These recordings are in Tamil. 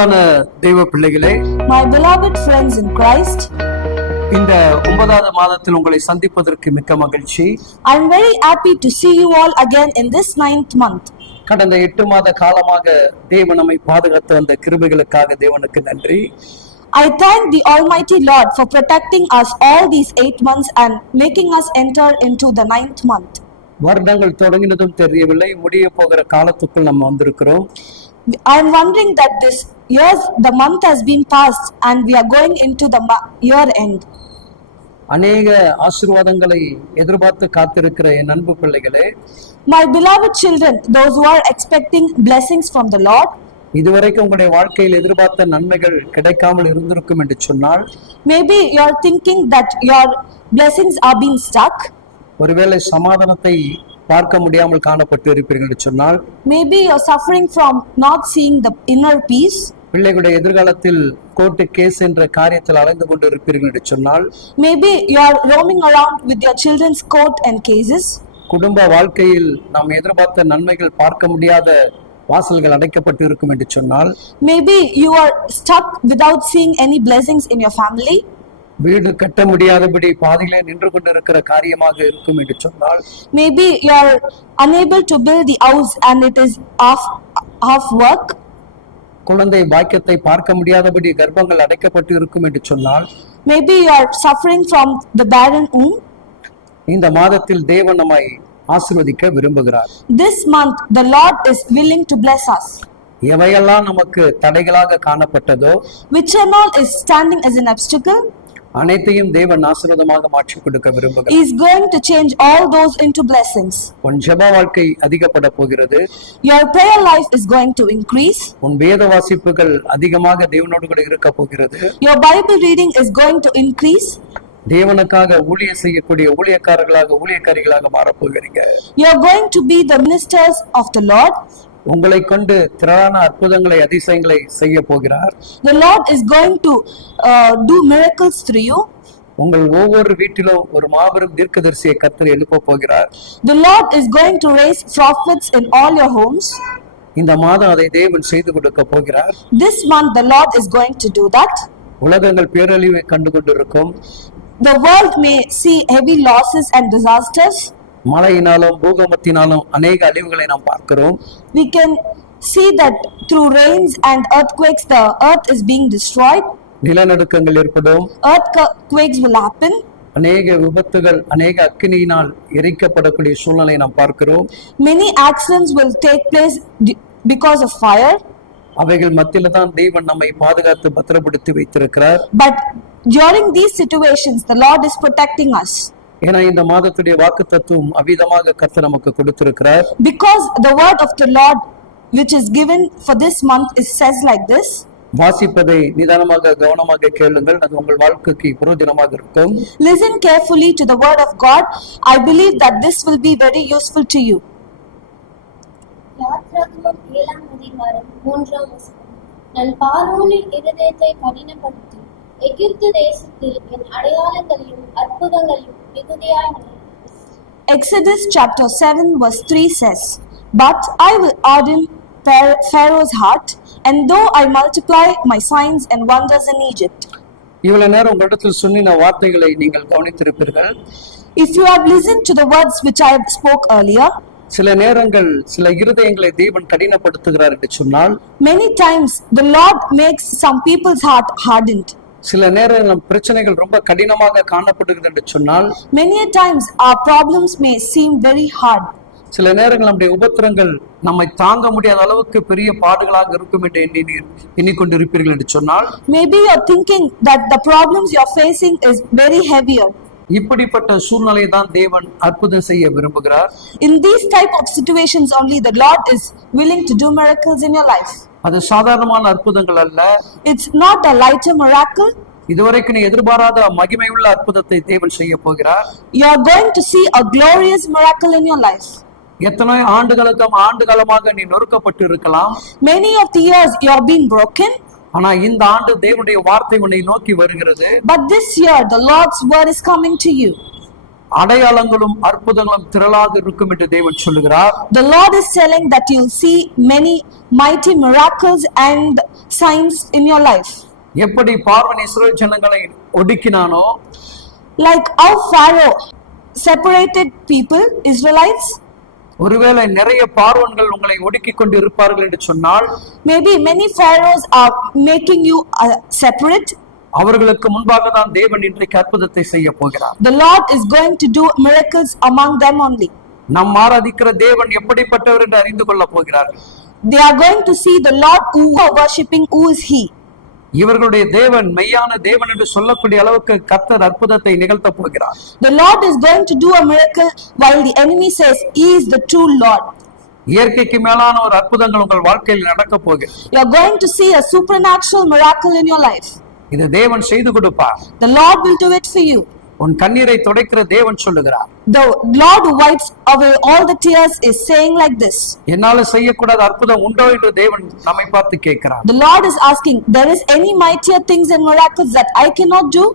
அன்பான தெய்வ பிள்ளைகளே My beloved friends in Christ, இந்த ஒன்பதாவது மாதத்தில் உங்களை சந்திப்பதற்கு மிக்க மகிழ்ச்சி I'm very happy to see you all again in this ninth month. கடந்த எட்டு மாத காலமாக தேவன் நம்மை பாதுகாத்து வந்த கிருபைகளுக்காக தேவனுக்கு நன்றி I thank the Almighty Lord for protecting us all these eight months and making us enter into the ninth month. வருடங்கள் தொடங்கினதும் தெரியவில்லை முடிய போகிற காலத்துக்குள் நம்ம வந்திருக்கிறோம் I'm wondering that this year's the month has been passed and we are going into the year end. அநேக ஆசீர்வாதங்களை எதிர்பார்த்து காத்திருக்கிற என் அன்பு பிள்ளைகளே My beloved children, those who are expecting blessings from the Lord, இதுவரைக்கும் உங்களுடைய வாழ்க்கையில் எதிர்பார்த்த நன்மைகள் கிடைக்காமல் இருந்திருக்கும் என்று சொன்னால் maybe you're thinking that your blessings are being stuck. ஒருவேளை சமாதானத்தை பார்க்க முடியாமல் காணப்பட்டு இருப்பீர்கள் என்று சொன்னால் Maybe you're suffering from not seeing the inner peace. பிள்ளைகளுடைய எதிர்காலத்தில் கோர்ட்டு கேஸ் என்ற காரியத்தில் அலைந்து கொண்டு இருப்பீர்கள் என்று சொன்னால் Maybe you're roaming around with your children's court and cases. குடும்ப வாழ்க்கையில் நாம் எதிர்பார்த்த நன்மைகள் பார்க்க முடியாத வாசல்கள் அடைக்கப்பட்டு இருக்கும் என்று சொன்னால் Maybe you are stuck without seeing any blessings in your family. வீடு கட்ட முடியாதபடி பாதியிலே நின்று கொண்டிருக்கிற காரியமாக இருக்கும் என்று சொன்னால் Maybe you're unable to build the house and it is half, half work. குழந்தை பாக்கியத்தை பார்க்க முடியாதபடி கர்ப்பங்கள் அடைக்கப்பட்டு இருக்கும் என்று சொன்னால் Maybe you are suffering from the barren womb. இந்த மாதத்தில் தேவன் நம்மை ஆசீர்வதிக்க விரும்புகிறார் This month, the Lord is willing to bless us. எவையெல்லாம் நமக்கு தடைகளாக காணப்பட்டதோ Which and all is standing as an obstacle, அனைத்தையும் தேவன் ஆசீர்வாதமாக மாற்றி கொடுக்க விரும்புகிறார் He is going to change all those into blessings. உன் ஜெப வாழ்க்கை அதிகப்பட போகிறது Your prayer life is going to increase. உன் வேத வாசிப்புகள் அதிகமாக தேவனோடு கூட இருக்க போகிறது Your Bible reading is going to increase. தேவனுக்காக ஊழிய செய்யக்கூடிய ஊழியக்காரர்களாக ஊழியக்காரிகளாக மாறப் போகிறீங்க You're going to be the ministers of the Lord. உங்களை கொண்டு திரளான அற்புதங்களை அதிசயங்களை செய்ய போகிறார் The Lord is going to uh, do miracles through you. உங்கள் ஒவ்வொரு வீட்டிலும் ஒரு மாபெரும் தீர்க்கதரிசியை கர்த்தர் எழுப்ப போகிறார் The Lord is going to raise prophets in all your homes. இந்த மாதம் அதை தேவன் செய்து கொடுக்க போகிறார் This month, the Lord is going to do that. உலகங்கள் பேரழிவை கண்டு கொண்டிருக்கும் The world may see heavy losses and disasters. மழையினாலும் பூகம்பத்தினாலும் அநேக அழிவுகளை நாம் பார்க்கிறோம் We can see that through rains and earthquakes, the earth is being destroyed. நிலநடுக்கங்கள் ஏற்படும் Earthquakes will happen. அநேக விபத்துகள் அநேக அக்கினியினால் எரிக்கப்படக்கூடிய சூழ்நிலை நாம் பார்க்கிறோம் Many accidents will take place because of fire. அவைகள் மத்தியில தான் தேவன் நம்மை பாதுகாத்து பத்திரப்படுத்தி வைத்திருக்கிறார் But during these situations, the Lord is protecting us. ஏன்னா இந்த மாதத்துடைய வாக்கு தத்துவம் அவிதமாக கர்த்தர் நமக்கு கொடுத்திருக்கிறார் Because the word of the Lord, which is given for this month, is says like this. வாசிப்பதை நிதானமாக கவனமாக கேளுங்கள் அது உங்கள் வாழ்க்கைக்கு புரோஜனமாக இருக்கும் Listen carefully to the word of God. I believe that this will be very useful to you. யாத்ராகமம் ஏழாம் அதிகாரம் மூன்றாம் வசனம் நான் பார்வோனின் இருதயத்தை கடினப்படுத்தி எகிப்து தேசத்தில் என் அடையாளங்களையும் அற்புதங்களையும் மிகுதியாய். Exodus chapter 7, verse 3 says, But I will harden Phar- Pharaoh's heart, and though I multiply my signs and wonders in Egypt. இவ்வளவு நேரம் உங்களிடத்தில் சொன்னின வார்த்தைகளை நீங்கள் கவனித்திருப்பீர்கள் If you have listened to the words which I spoke earlier, சில நேரங்கள் சில இருதயங்களை தேவன் கடினப்படுத்துகிறார் என்று சொன்னால் many times the Lord makes some people's heart hardened. சில நேரங்கள் பிரச்சனைகள் ரொம்ப கடினமாக காணப்படுகிறது என்று சொன்னால் Many a times our problems may seem very hard. சில நேரங்கள் நம்முடைய உபத்திரங்கள் நம்மை தாங்க முடியாத அளவுக்கு பெரிய பாடுகளாக இருக்கும் என்று எண்ணி எண்ணிக்கொண்டிருப்பீர்கள் என்று சொன்னால் Maybe you're thinking that the problems you're facing is very heavier. இப்படிப்பட்ட சூழ்நிலையை தான் தேவன் அற்புதம் செய்ய விரும்புகிறார் In these type of situations only the Lord is willing to do miracles in your life. அது சாதாரணமான அற்புதங்கள் அல்ல It's not a lighter miracle. இதுவரைக்கும் நீ எதிர்பாராத மகிமையுள்ள அற்புதத்தை தேவன் செய்ய போகிறார் You're going to see a glorious miracle in your life. எத்தனை ஆண்டுகளுக்கு ஆண்டு காலமாக நீ நொறுக்கப்பட்டு இருக்கலாம் Many of the years you're being broken, ஆனா இந்த ஆண்டு தேவனுடைய வார்த்தை உன்னை நோக்கி வருகிறது but this year the Lord's word is coming to you. அடையாளங்களும் அற்புதங்களும் திரளாக இருக்கும் என்று தேவன் சொல்லுகிறார் The Lord is telling that you'll see many mighty miracles and signs in your life. எப்படி பார்வன் இஸ்ரேல் ஜனங்களை ஒடுக்கினானோ Like how Pharaoh separated people, Israelites, ஒருவேளை நிறைய பார்வன்கள் உங்களை ஒடுக்கி கொண்டு இருப்பார்கள் என்று சொன்னால் maybe many pharaohs are making you uh, separate. அவர்களுக்கு முன்பாக தான் தேவன் இன்றைக்கு அற்புதத்தை செய்ய போகிறார் The Lord is going to do miracles among them only. நம் ஆராதிக்கிற தேவன் எப்படிப்பட்டவர் என்று அறிந்து கொள்ள போகிறார்கள் They are going to see the Lord who are worshipping, who is He. இவர்களுடைய தேவன் மெய்யான தேவன் என்று சொல்லக்கூடிய அளவுக்கு கர்த்தர் அற்புதத்தை நிகழ்த்த போகிறார் The Lord is going to do a miracle while the enemy says He is the true Lord. இயற்கைக்கு மேலான ஒரு அற்புதங்கள் உங்கள் வாழ்க்கையில் நடக்க போகிறது You are going to see a supernatural miracle in your life. இது தேவன் செய்து கொடுப்பார் The Lord will do it for you. உன் கண்ணீரை துடைக்கிற தேவன் சொல்லுகிறார் The Lord wipes away all the tears is saying like this. என்னால செய்யக்கூடாத அற்புதம் உண்டோ என்று தேவன் நம்மை பார்த்து கேட்கிறார் The Lord is asking, There is any mightier things and miracles that I cannot do?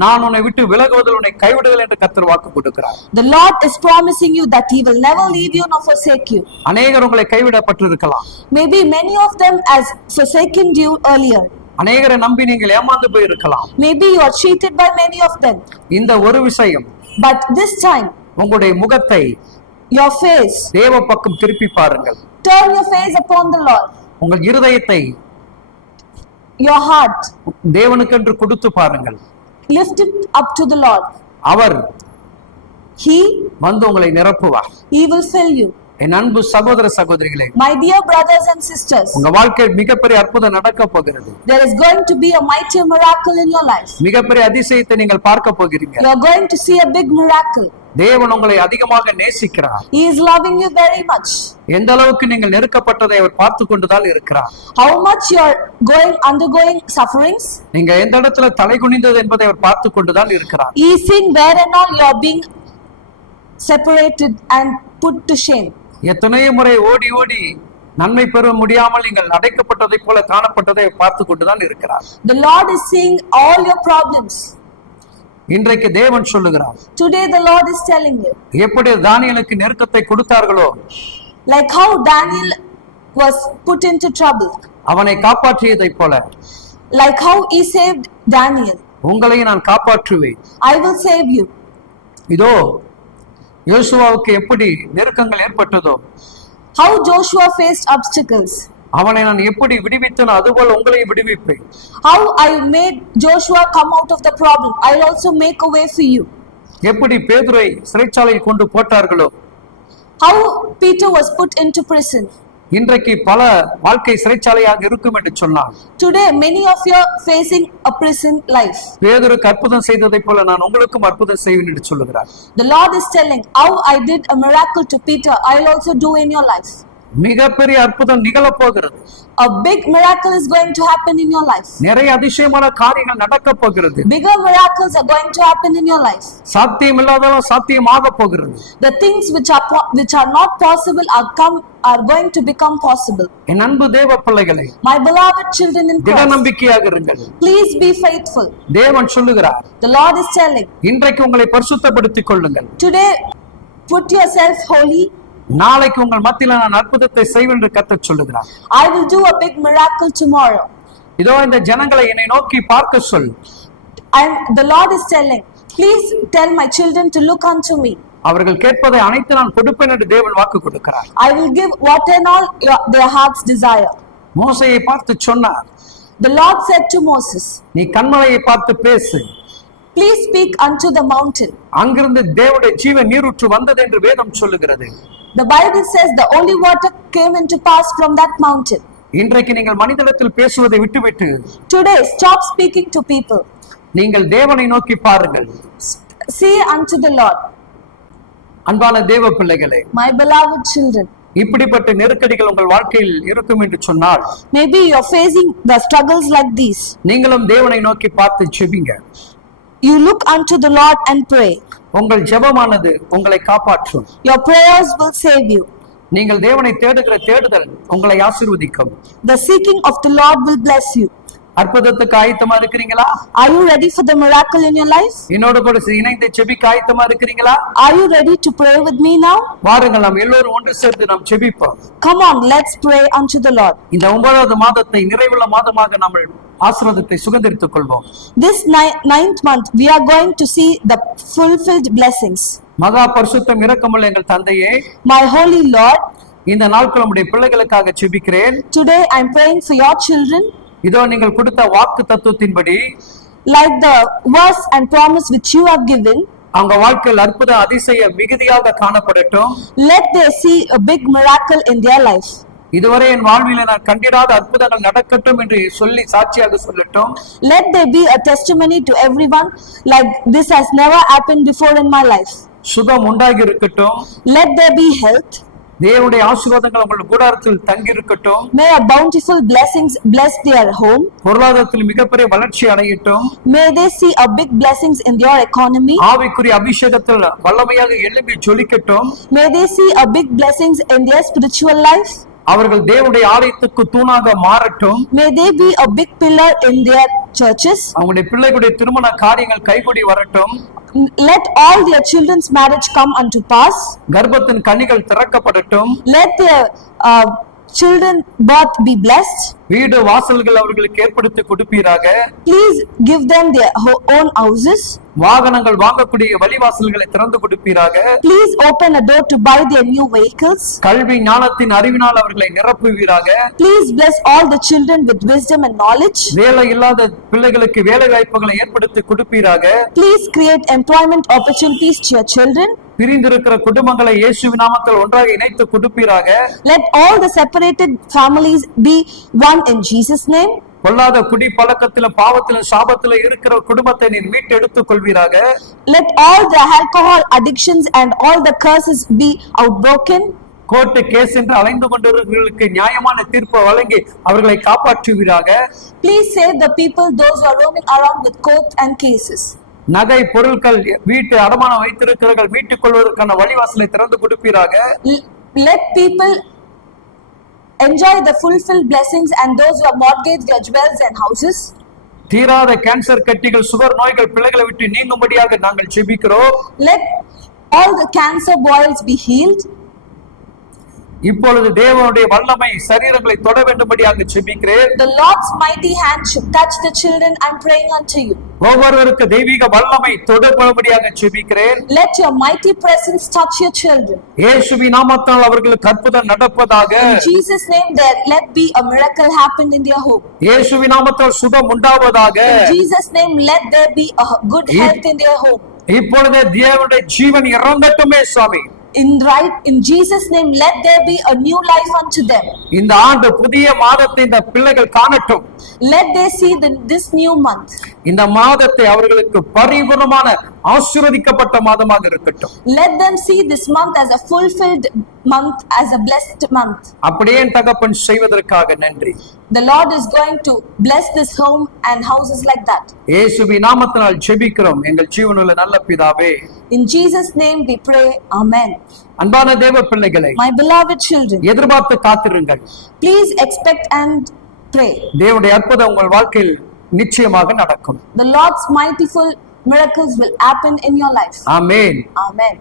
நான் உன்னை விட்டு விலகுவதில் உன்னை கைவிடுதல் என்று கர்த்தர் வாக்கு கொடுக்கிறார் The Lord is promising you that He will never leave you nor forsake you. அநேகர் உங்களை கைவிடப்பட்டிருக்கலாம் Maybe many of them has forsaken you earlier. அநேகரை நம்பி நீங்கள் ஏமாந்து போயிருக்கலாம் Maybe you are cheated by many of them. இந்த ஒரு விஷயம் But this time, உங்களுடைய முகத்தை your face, தேவ பக்கம் திருப்பி பாருங்கள் turn your face upon the Lord, உங்கள் இருதயத்தை your heart, தேவனுக்கென்று கொடுத்து பாருங்கள் lift it up to the Lord. Our He, வந்து உங்களை நிரப்புவார் He will fill you. என் அன்பு சகோதர சகோதரிகளே My dear brothers and sisters, உங்க வாழ்க்கையில் மிகப்பெரிய அற்புதம் நடக்க போகிறது there is going to be a mighty miracle in your life. மிகப்பெரிய அதிசயத்தை நீங்கள் பார்க்க போகிறீங்க You are going to see a big miracle. தேவன் உங்களை அதிகமாக நேசிக்கிறார் He is loving you very much. எந்த அளவுக்கு நீங்கள் நெருக்கப்பட்டதை அவர் பார்த்து கொண்டுதான் இருக்கிறார் How much you are going undergoing sufferings. நீங்க எந்த இடத்துல தலை குனிந்தது என்பதை அவர் பார்த்து கொண்டுதான் இருக்கிறார் He is seeing where and all you are being separated and put to shame. எத்தனையோ முறை ஓடி ஓடி நன்மை பெற முடியாமல் நீங்கள் அடைக்கப்பட்டதை போல காணப்பட்டதை பார்த்து கொண்டுதான் இருக்கிறார் The Lord is seeing all your problems. இன்றைக்கு தேவன் சொல்லுகிறார் Today the Lord is telling you, எப்படி தானியலுக்கு நெருக்கத்தை கொடுத்தார்களோ like how Daniel was put into trouble, அவனை காப்பாற்றியதைப் போல like how he saved Daniel. உங்களையும் நான் காப்பாற்றுவேன் I will save you. இதோ யோசுவாவுக்கு எப்படி நெருக்கங்கள் ஏற்பட்டதோ How Joshua faced obstacles. அவனை நான் எப்படி விடுவித்தனோ அதுபோல உங்களையும் விடுவிப்பேன் How I made Joshua come out of the problem. I'll also make a way for you. எப்படி பேதுரை சிறைச்சாலையில் கொண்டு போட்டார்களோ How Peter was put into prison. இன்றைக்கு பல வாழ்க்கை சிறைச்சாலையாக இருக்கும் என்று சொன்னார் Today, many of you are facing a prison life. பேதுருக்கு அற்புதம் செய்ததைப் போல நான் உங்களுக்கும் அற்புதம் செய்வேன் என்று சொல்லுகிறார் The Lord is telling, How I did a miracle to Peter, I'll also do in your life. மிகப்பெரிய அற்புதம் நிகழப் போகிறது A big miracle is going to happen in your life. நிறைய அதிசயமான காரியங்கள் நடக்க போகிறது Bigger miracles are going to happen in your life. சாத்தியம் இல்லாதவங்க சாத்தியமாக போகிறது The things which are which are not possible are come are going to become possible. என் அன்பு தேவ பிள்ளைகளை My beloved children in திட Christ, நம்பிக்கையாக இருங்கள் please be faithful. தேவன் சொல்லுகிறார் The Lord is telling, இன்றைக்கு உங்களை பரிசுத்தப்படுத்திக் கொள்ளுங்கள் today put yourself holy. நாளைக்கு உங்கள் மத்தியில நான் அற்புதத்தை செய்வேன் என்று கர்த்தர் சொல்லுகிறார் I will do a big miracle tomorrow. இதோ இந்த ஜனங்களை என்னை நோக்கி பார்க்க சொல் And the Lord is telling, please tell my children to look unto me. அவர்கள் கேட்பதை அனைத்து நான் கொடுப்பேன் என்று தேவன் வாக்கு கொடுக்கிறார் I will give what and all your, their hearts desire. மோசையை பார்த்து சொன்னார் The Lord said to Moses, நீ கண்மலையை பார்த்து பேசு Please speak unto the mountain. அங்கிருந்து தேவனுடைய ஜீவ நீரூற்று வந்தது என்று வேதம் சொல்லுகிறது The Bible says the only water came into pass from that mountain. இன்றைக்கு நீங்கள் மனிதனிடத்தில் பேசுவதை விட்டுவிட்டு Today, stop speaking to people. நீங்கள் தேவனை நோக்கி பாருங்கள் See unto the Lord, அன்பான தேவ பிள்ளைகளே my beloved children. இப்படிப்பட்ட நெருக்கடிகள் உங்கள் வாழ்க்கையில் இருக்கும் என்று சொன்னால் Maybe you're facing the struggles like these. நீங்களும் தேவனை நோக்கி பார்த்து செபிங்க You look unto the Lord and pray. உங்கள் ஜெபமானது உங்களை காப்பாற்றும் Your prayers will save you. நீங்கள் தேவனை தேடுகிற தேடுதல் உங்களை ஆசீர்வதிக்கும் The seeking of the Lord will bless you. அற்புதத்துக்கு ஆயத்தமா இருக்கிறீங்களா Are you ready for the miracle in your life? என்னோட கூட இணைந்து செபிக்க ஆயத்தமா இருக்கிறீங்களா Are you ready to pray with me now? வாருங்கள் நாம் எல்லோரும் ஒன்று சேர்ந்து நாம் செபிப்போம் Come on, let's pray unto the Lord. இந்த ஒன்பதாவது மாதத்தை நிறைவுள்ள மாதமாக நாம் ஆசீர்வாதத்தை சுதந்திரித்துக் கொள்வோம் This ni- ninth month, we are going to see the fulfilled blessings. மகா பரிசுத்தம் இரக்கமுள்ள எங்கள் தந்தையே My holy Lord, இந்த நாட்கள் நம்முடைய பிள்ளைகளுக்காக செபிக்கிறேன் today I'm praying for your children, இதோ நீங்கள் கொடுத்த வாக்கு தத்துவத்தின்படி like the verse and promise which you have given. அவங்க வாழ்க்கையில் அற்புத அதிசய மிகுதியாக காணப்படட்டும் Let they see a big miracle in their life. இதுவரை என் வாழ்வில நான் கண்டிடாத அற்புதங்கள் நடக்கட்டும் என்று சொல்லி சாட்சியாக சொல்லட்டும் Let there be a testimony to everyone like this has never happened before in my life. சுகம் உண்டாகி இருக்கட்டும் Let there be health. தேவனுடைய ஆசீர்வாதங்கள் உங்கள் கூடாரத்தில் தங்கி இருக்கட்டும் May a bountiful blessings bless their home. பொருளாதாரத்தில் மிகப்பெரிய வளர்ச்சி அடையட்டும் May they see a big blessings in their economy. ஆவிக்குரிய அபிஷேகத்தில் வல்லமையாக எழும்பி ஜொலிக்கட்டும் May they see a big blessings in their spiritual life. அவர்கள் தேவனுடைய ஆலயத்துக்கு தூணாக மாறட்டும் May they be a big pillar in their churches. அவங்களுடைய பிள்ளைகளுடைய திருமண காரியங்கள் கைகூடி வரட்டும் Let all their children's marriage come unto pass. கர்ப்பத்தின் கனிகள் திறக்கப்படட்டும் Let their uh, children birth be blessed. வீடு வாசல்கள் அவர்களுக்கு ஏற்படுத்தி கொடுப்பீராக Please give them their own houses. வாகனங்கள் வாங்கக்கூடிய வழிவாசல்களை திறந்து கொடுப்பீராக Please open a door to buy their new vehicles. கல்வி ஞானத்தின் அறிவினால் அவர்களை நிரப்புவீராக Please bless all the children with wisdom and knowledge. வேலை இல்லாத பிள்ளைகளுக்கு வேலை வாய்ப்புகளை ஏற்படுத்தி கொடுப்பீராக Please create employment opportunities to your children. பிரிந்திருக்கிற குடும்பங்களை இயேசுவின் நாமத்தில் ஒன்றாக இணைத்து கொடுப்பீராக Let all the separated families be one in Jesus' name. பொல்லாத குடி பழக்கத்திலும் பாவத்திலும் சாபத்திலும் இருக்கிற குடும்பத்தை நீர் மீட்டெடுத்துக் கொள்வீராக Let all the alcohol addictions and all the curses be outbroken. Court case என்று அலைந்து கொண்டவர்களுக்கு நியாயமான தீர்ப்பு வழங்கி அவர்களை காப்பாற்றுவீராக save the people, those who are roaming around with court and cases. நகை பொருட்கள் வீட்டு அடமானம் வைத்திருக்கிறவர்கள் மீட்டுக் கொள்வதற்கான வழிவாசலை திறந்து கொடுப்பீராக enjoy the fulfilled blessings and those who have mortgaged their jewels and houses. தீராத கேன்சர் கட்டிகள் சுகர் நோய்கள் பிள்ளைகளை விட்டு நீங்கும்படியாக நாங்கள் ஜெபிக்கிறோம் Let all the cancer boils be healed. இப்பொழுது தேவனுடைய வல்லமை சரீரங்களை தொட வேண்டும்படியாக ஜெபிக்கிறேன் The Lord's mighty hand should touch the children. I'm praying unto you. ஒவ்வொருவருக்கு தெய்வீக வல்லமை தொடர்படியாக ஜெபிக்கிறேன் Let your mighty presence touch your children. இயேசுவின் நாமத்தால் அவர்களுக்கு அற்புதம் நடப்பதாக In Jesus' name, there let be a miracle happen in their home. இயேசுவின் நாமத்தால் சுகம் உண்டாவதாக In Jesus' name, let there be a good health in their home. இப்பொழுதே தேவனுடைய ஜீவன் இறங்கட்டுமே சுவாமி In right, in Jesus' name, let there be a new life unto them. இந்த ஆண்டு புதிய மாதத்தை இந்த பிள்ளைகள் காணட்டும் Let they see the, this new month. இந்த மாதத்தை அவர்களுக்கு பரிபூர்ணமான ஆசீர்வதிக்கப்பட்ட மாதமாக இருக்கட்டும் Let them see this month as a fulfilled month, as a blessed month. அப்படியே என் தகப்பன் செய்வதற்காக நன்றி The Lord is going to bless this home and houses like that. இயேசுவின் நாமத்தினால் ஜெபிக்கிறோம் எங்கள் ஜீவனுள்ள நல்ல பிதாவே In Jesus' name we pray. Amen. அன்பான தேவ பிள்ளைகளை My beloved children, எதிர்பார்த்து காத்திருங்கள் please expect and pray. தேவனுடைய அற்புதம் உங்கள் வாழ்க்கையில் நிச்சயமாக நடக்கும் The Lord's mightyful miracles will happen in your life. Amen. Amen.